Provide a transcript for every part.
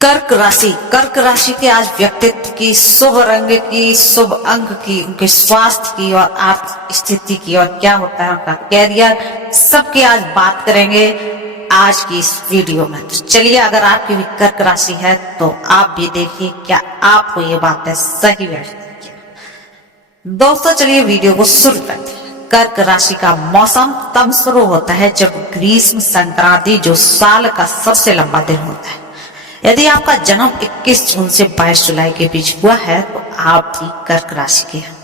कर्क राशि के आज व्यक्तित्व की, शुभ रंग की, शुभ अंक की, उनके स्वास्थ्य की और आर्थिक स्थिति की और क्या होता है उनका कैरियर, सबकी आज बात करेंगे आज की इस वीडियो में। तो चलिए, अगर आपकी भी कर्क राशि है तो आप भी देखिए क्या आपको ये बातें सही बैठती है। दोस्तों चलिए वीडियो को शुरू करते हैं। कर्क राशि का मौसम तब शुरू होता है जब ग्रीष्म संक्रांति, जो साल का सबसे लंबा दिन होता है। यदि आपका जन्म 21 जून से 22 जुलाई के बीच हुआ है तो आप भी कर्क राशि के हैं।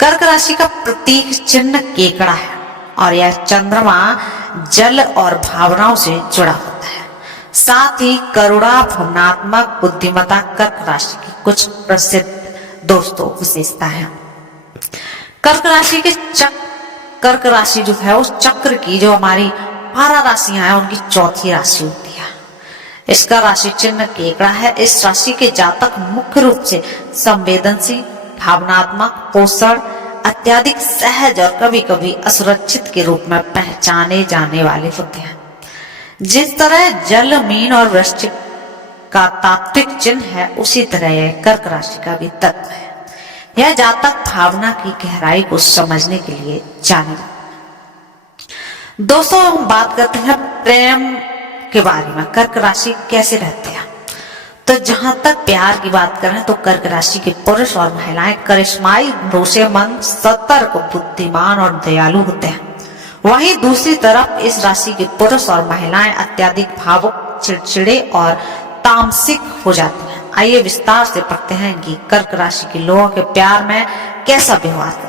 कर्क राशि का प्रतीक चिन्ह केकड़ा है और यह चंद्रमा, जल और भावनाओं से जुड़ा होता है। साथ ही करुणा, भावनात्मक बुद्धिमत्ता कर्क राशि की कुछ प्रसिद्ध दोस्तों विशेषता है। कर्क राशि जो है उस चक्र की, जो हमारी 12 राशियां हैं उनकी चौथी राशि होती है। इसका राशि चिन्ह केकड़ा है। इस राशि के जातक मुख्य रूप से संवेदनशील, भावनात्मक, पोषण, अत्यधिक सहज और कभी कभी असुरक्षित के रूप में पहचाने जाने वाले होते हैं। जिस तरह जल, मीन और वृश्चिक का तात्विक चिन्ह है, उसी तरह यह कर्क राशि का भी तत्व है। यह जातक भावना की गहराई को समझने के लिए जाने जाते हैं। दोस्तों हम बात करते हैं प्रेम के बारे में। कर्क राशि कैसे रहते हैं, तो जहां तक प्यार की बात करें तो कर्क राशि के पुरुष और महिलाएं करिश्माई, भरोसेमंद, सतर्क, बुद्धिमान और दयालु होते हैं। वहीं दूसरी तरफ इस राशि के पुरुष और महिलाएं अत्यधिक भावुक, चिड़चिड़े और तामसिक हो जाती हैं। आइए विस्तार से पढ़ते हैं कि कर्क राशि के लोगों के प्यार में कैसा व्यवहार करते हैं।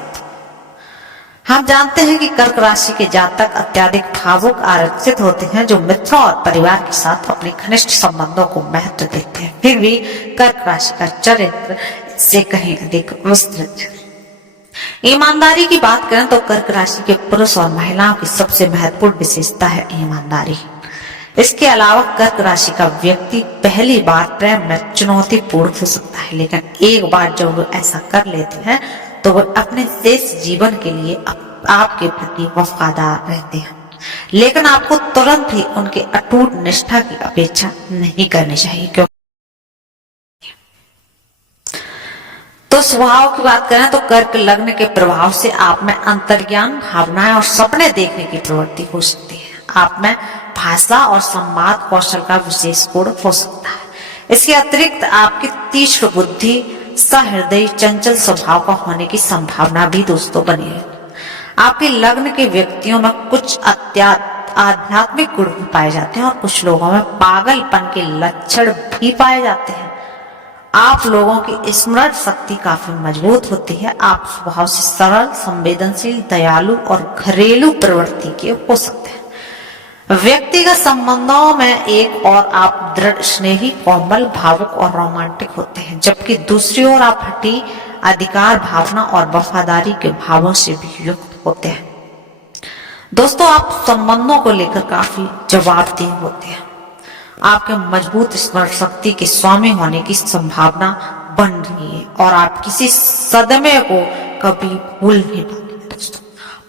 हम जानते हैं कि कर्क राशि के जातक अत्यधिक भावुक, आरक्षित होते हैं, जो मित्रों और परिवार के साथ अपने घनिष्ठ संबंधों को महत्व देते हैं। फिर भी कर्क राशि का चरित्र इससे कहीं अधिक विस्तृत है। ईमानदारी की बात करें तो कर्क राशि के पुरुष और महिलाओं की सबसे महत्वपूर्ण विशेषता है ईमानदारी। इसके अलावा कर्क राशि का व्यक्ति पहली बार प्रेम में चुनौतीपूर्ण हो सकता है, लेकिन एक बार जब वो ऐसा कर लेते हैं तो वह अपने शेष जीवन के लिए आपके प्रति वफादार रहते हैं। लेकिन आपको तुरंत ही उनके अटूट निष्ठा की अपेक्षा नहीं करनी चाहिए, क्योंकि तो स्वभाव की बात करें तो कर्क लग्न के प्रभाव से आप में अंतर्ज्ञान, भावनाएं और सपने देखने की प्रवृत्ति हो सकती है। आप में भाषा और संवाद कौशल का विशेष गुण हो सकता है। इसके अतिरिक्त आपकी तीक्ष्ण बुद्धि, सहृदय, चंचल स्वभाव का होने की संभावना भी दोस्तों बनी है। आपके लग्न के व्यक्तियों में कुछ आध्यात्मिक गुण भी पाए जाते हैं और कुछ लोगों में पागलपन के लक्षण भी पाए जाते हैं। आप लोगों की स्मरण शक्ति काफी मजबूत होती है। आप स्वभाव से सरल, संवेदनशील, दयालु और घरेलू प्रवृत्ति के हो सकते हैं। व्यक्तिगत संबंधों में एक और आप दृढ़, स्नेही, कोमल, भावुक और रोमांटिक होते हैं, जबकि दूसरी ओर आप हठी, अधिकार भावना और वफादारी के भावों से भी युक्त होते हैं। दोस्तों आप संबंधों को लेकर काफी जवाबदेह होते हैं। आपके मजबूत स्मरण शक्ति के स्वामी होने की संभावना बन रही है और आप किसी सदमे को कभी भूल नहीं पाते। दोस्तों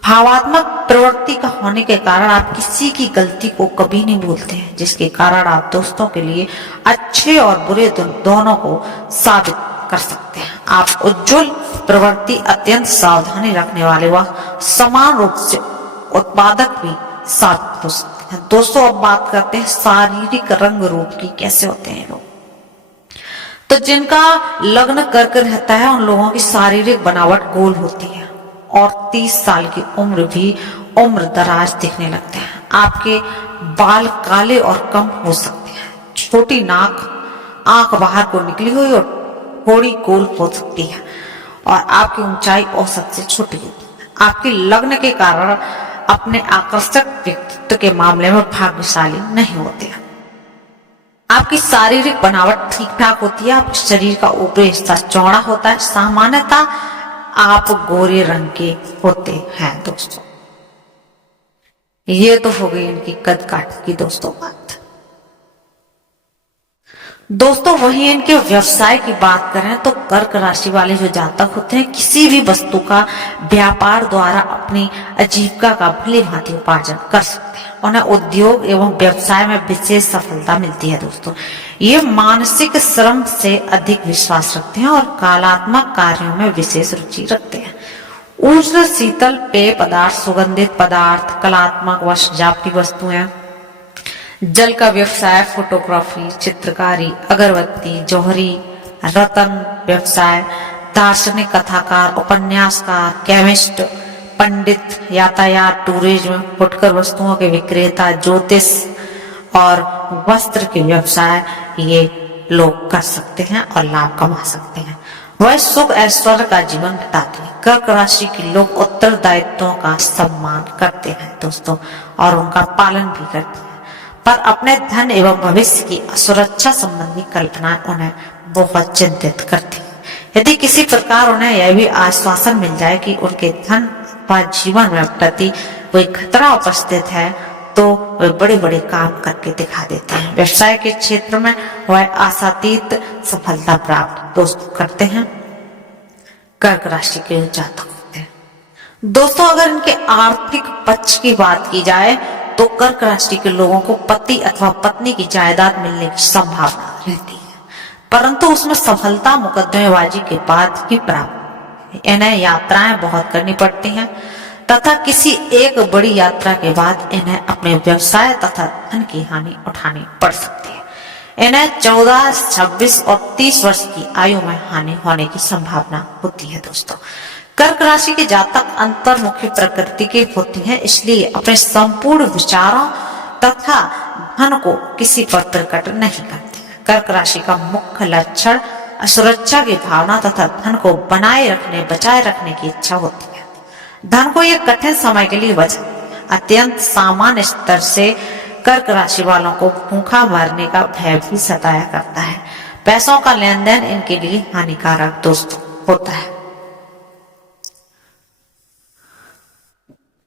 भावात्मक प्रवृत्ति का होने के कारण आप किसी की गलती को कभी नहीं भूलते हैं, जिसके कारण आप दोस्तों के लिए अच्छे और बुरे दोनों को साबित कर सकते हैं। आप उज्जवल प्रवृत्ति, अत्यंत सावधानी रखने वाले व समान रूप से उत्पादक भी साबित हो सकते हैं। दोस्तों अब बात करते हैं शारीरिक रंग रूप की, कैसे होते हैं लोग। तो जिनका लग्न कर्क रहता है उन लोगों की शारीरिक बनावट गोल होती है और 30 साल की उम्र भी उम्र दराज दिखने लगते हैं। आपके बाल काले और कम हो सकते हैं, छोटी नाक, आंख बाहर को निकली हुई और थोड़ी गोल हो सकती है और आपकी ऊंचाई औसत से छोटी होती है। आपके लग्न के कारण अपने आकर्षक व्यक्तित्व के मामले में भाग्यशाली नहीं होते हैं। आपकी शारीरिक बनावट ठीक ठाक होती है। आपके शरीर का ऊपरी हिस्सा चौड़ा होता है। सामान्यतः आप गोरे रंग के होते हैं। दोस्तों ये तो हो गई इनकी कद काठ की दोस्तों बात। दोस्तों वही इनके व्यवसाय की बात करें तो कर्क राशि वाले जो जातक होते हैं किसी भी वस्तु का व्यापार द्वारा अपनी आजीविका का भली भांति उपार्जन कर सकते हैं। उन्हें उद्योग एवं व्यवसाय में विशेष सफलता मिलती है। दोस्तों ये मानसिक श्रम से अधिक विश्वास रखते हैं और कलात्मक कार्यों में विशेष रुचि रखते हैं। उष्ण शीतल पेय पदार्थ, सुगंधित पदार्थ, कलात्मक व सजावटी वस्तुएं, जल का व्यवसाय, फोटोग्राफी, चित्रकारी, अगरबत्ती, जौहरी, रतन व्यवसाय, दार्शनिक, कथाकार, उपन्यासकार, केमिस्ट, पंडित, यातायात, टूरिज्म, फुटकर वस्तुओं के विक्रेता, ज्योतिष और वस्त्र के व्यवसाय ये लोग कर सकते हैं और लाभ कमा सकते हैं। वह सुख ऐश्वर्य का जीवन बिताते हैं। कर्क राशि के लोग उत्तरदायित्वों का सम्मान करते हैं दोस्तों और उनका पालन भी करते हैं, पर अपने धन एवं भविष्य की सुरक्षा संबंधी कल्पनाएं उन्हें बहुत चिंतित करती है। यदि किसी प्रकार उन्हें यह भी आश्वासन मिल जाए कि उनके धन व जीवन में प्रति कोई खतरा उपस्थित है तो वे बड़े बड़े काम करके दिखा देते हैं। व्यवसाय के क्षेत्र में वह आशातीत सफलता प्राप्त दोस्तों करते हैं। कर्क राशि के जातक होते हैं। दोस्तों अगर इनके आर्थिक पक्ष की बात की जाए तो कर्क राशि के लोगों को पति अथवा पत्नी की जायदाद मिलने की संभावना रहती है, परंतु उसमें सफलता मुकदमेबाजी के बाद ही प्राप्त। इन्हें यात्राएं बहुत करनी पड़ती हैं तथा किसी एक बड़ी यात्रा के बाद इन्हें अपने व्यवसाय तथा धन की हानि उठानी पड़ सकती है। इन्हें 14, 26 और 30 वर्ष की आयु में हानि होने की संभावना होती है। दोस्तों कर्क राशि के जातक अंतर्मुखी प्रकृति के होते हैं, इसलिए अपने संपूर्ण विचारों तथा धन को किसी पर प्रकट नहीं करते। कर्क राशि का मुख्य लक्षण सुरक्षा की भावना तथा धन को बचाए रखने की इच्छा होती है। धन को यह कठिन समय के लिए बचाते हैं। अत्यंत सामान्य स्तर से कर्क राशि वालों को भूखा मरने का भय भी सताया करता है। पैसों का लेन देन इनके लिए हानिकारक दोस्तों होता है।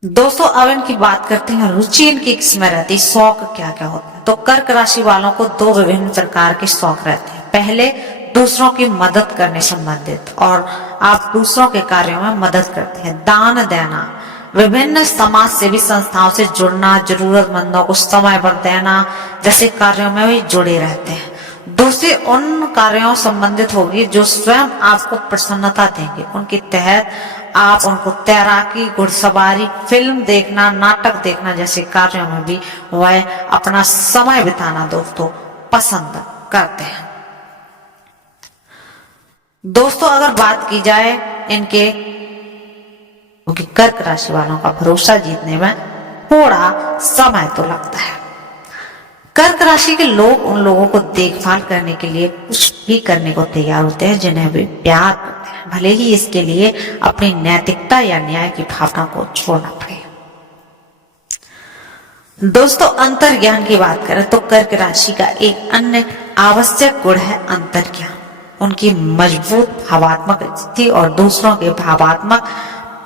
दोस्तों अब इनकी बात करते हैं रुचि इनकी किसमें रहती है, शौक क्या क्या होता है। तो कर्क राशि वालों को दो विभिन्न प्रकार के शौक रहते हैं। पहले दूसरों की मदद करने संबंधित, और आप दूसरों के कार्यों में मदद करते हैं। दान देना, विभिन्न समाज सेवी संस्थाओं से जुड़ना, जरूरतमंदों को समय पर देना जैसे कार्यों में भी जुड़े रहते हैं। दूसरे उन कार्यों संबंधित होगी जो स्वयं आपको प्रसन्नता देंगे। उनके तहत आप उनको तैराकी, घुड़सवारी, फिल्म देखना, नाटक देखना जैसे कार्यों में भी वह अपना समय बिताना दोस्तों पसंद करते हैं। दोस्तों अगर बात की जाए इनके कर्क राशि वालों का भरोसा जीतने में थोड़ा समय तो लगता है। कर्क राशि के लोग उन लोगों को देखभाल करने के लिए कुछ भी करने को तैयार होते हैं जिन्हें वे प्यार करते हैं, भले ही इसके लिए अपनी नैतिकता या न्याय की भावना को छोड़ना पड़े। दोस्तों अंतर्ज्ञान की बात करें तो कर्क राशि का एक अन्य आवश्यक गुण है अंतर्ज्ञान। उनकी मजबूत भावात्मक स्थिति और दूसरों के भावात्मक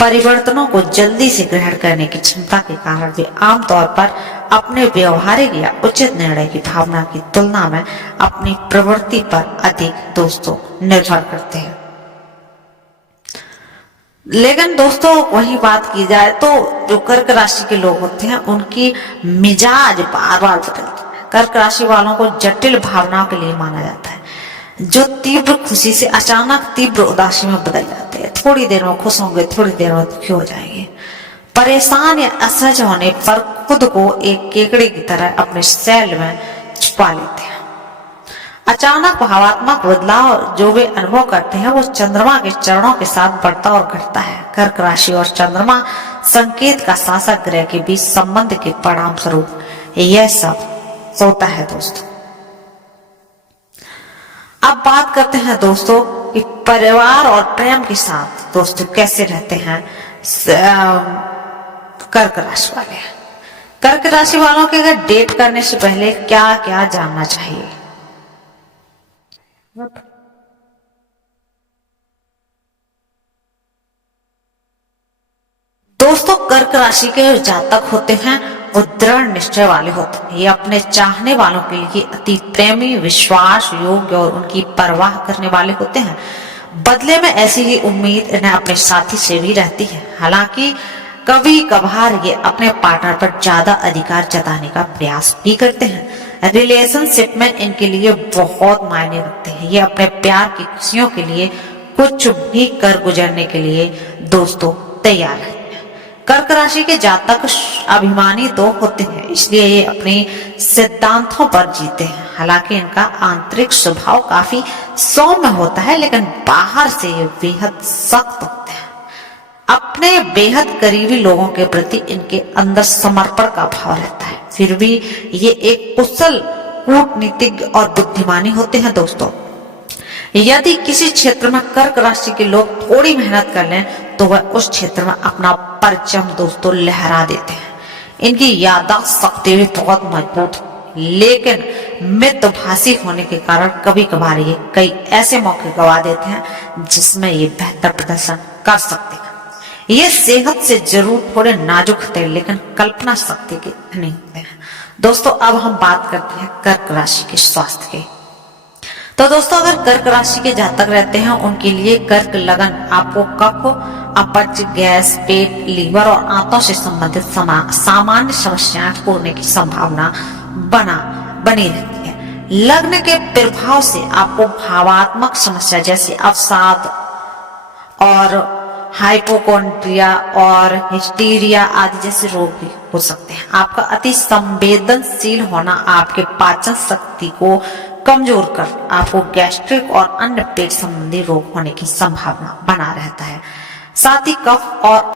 परिवर्तनों को जल्दी से ग्रहण करने की क्षमता के कारण वे आमतौर पर अपने व्यवहारिक या उचित निर्णय की भावना की तुलना में अपनी प्रवृत्ति पर अधिक दोस्तों निर्भर करते हैं। लेकिन दोस्तों वही बात की जाए तो जो कर्क राशि के लोग होते हैं उनकी मिजाज बार बार बदलती है। कर्क राशि वालों को जटिल भावनाओं के लिए माना जाता है, जो तीव्र खुशी से अचानक तीव्र उदासी में बदल जाते हैं। थोड़ी देर में खुश होंगे, थोड़ी देर में दुखी हो जाएंगे। परेशान या असहज होने पर खुद को एक केकड़े की तरह अपने सेल में छुपा लेते हैं। अचानक भावात्मक बदलाव जो वे अनुभव करते हैं वो चंद्रमा के चरणों के साथ बढ़ता और घटता है। कर्क राशि और चंद्रमा संकेत का शासक ग्रह के बीच संबंध के परिणाम स्वरूप यह सब होता है। दोस्तों अब बात करते हैं दोस्तों कि परिवार और प्रेम के साथ दोस्तों कैसे रहते हैं कर्क राशि वाले। कर्क राशि वालों के अगर डेट करने से पहले क्या क्या जानना चाहिए। दोस्तों कर्क राशि के जातक होते हैं वो दृढ़ निश्चय वाले होते हैं। ये अपने चाहने वालों के लिए अति प्रेमी, विश्वास योग्य और उनकी परवाह करने वाले होते हैं। बदले में ऐसी ही उम्मीद इन्हें अपने साथी से भी रहती है। हालांकि कभी कभार ये अपने पार्टनर पर ज्यादा अधिकार जताने का प्रयास भी करते हैं। रिलेशनशिप में इनके लिए बहुत मायने रखते हैं। ये अपने प्यार की खुशियों के लिए कुछ भी कर गुजरने के लिए दोस्तों तैयार है। कर्क राशि के जातक अभिमानी तो होते हैं, इसलिए ये अपने सिद्धांतों पर जीते हैं। हालांकि इनका आंतरिक स्वभाव काफी सौम्य होता है, लेकिन बाहर से ये बेहद सख्त होते हैं। अपने बेहद करीबी लोगों के प्रति इनके अंदर समर्पण का भाव रहता है। फिर भी ये एक कुशल कूटनीतिज्ञ और बुद्धिमानी होते हैं दोस्तों। यदि किसी क्षेत्र में कर्क राशि के लोग थोड़ी मेहनत कर लें तो वह उस क्षेत्र में अपना परचम दोस्तों लहरा देते हैं। इनकी याददाश्त शक्ति भी बहुत मजबूत है, लेकिन मितभाषी होने के कारण कभी कभार ये कई ऐसे मौके गवा देते हैं जिसमें ये बेहतर प्रदर्शन कर सकते हैं। ये सेहत से जरूर थोड़े नाजुक होते हैं, लेकिन कल्पना शक्ति के नहीं होते हैं। दोस्तों अब हम बात करते हैं कर्क राशि के स्वास्थ्य के। तो दोस्तों अगर कर्क राशि के जातक रहते हैं, उनके लिए कर्क लगन आपको कफ, अपच, गैस, पेट, लीवर और आंतों से संबंधित सामान्य समस्याएं होने की संभावना बनी रहती है। लग्न के प्रभाव से आपको भावात्मक समस्या जैसे अवसाद और हाइपोकॉन्ड्रिया और हिस्टीरिया आदि जैसे रोग भी हो सकते हैं। आपका अति संवेदनशील होना आपके पाचन शक्ति को कमजोर कर आपको गैस्ट्रिक और अन्य पेट संबंधी रोग होने की संभावना बना रहता है। साथ ही कफ और